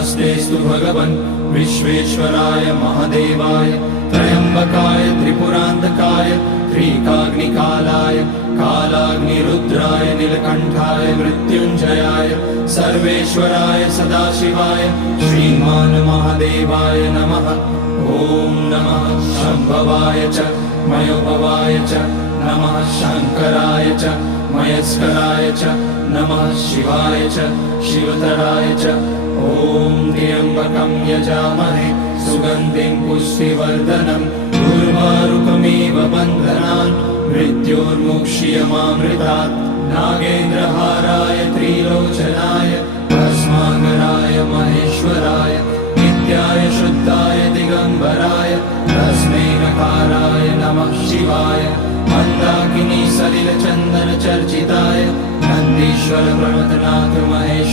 नमस्तेस्तु भगवन् विश्वेश्वराय महादेवाय त्र्यम्बकाय त्रिपुरान्तकाय त्रिकाग्निकालाय कालाग्निरुद्राय नीलकण्ठाय मृत्युञ्जयाय सर्वेश्वराय सदाशिवाय श्रीमान् महादेवाय नमः। ॐ नमः शम्भवाय च मयोभवाय च नमः शङ्कराय च मयस्कराय च नमः शिवाय च शिवतराय च। ॐ त्र्यम्बकं यजामहे सुगन्धिं पुष्टिवर्धनम् उर्वारुकमिव बन्धनान् मृत्योर्मुक्ष्यमामृतात्। नागेन्द्रहाराय त्रिलोचनाय भस्माकराय महेश्वराय नित्याय शुद्धाय दिगम्बराय तस्मै नकाराय नमः शिवाय। मन्दाकिनी सलिलचन्दन चर्चिताय नन्दीश्वर प्रमथनाथ महेश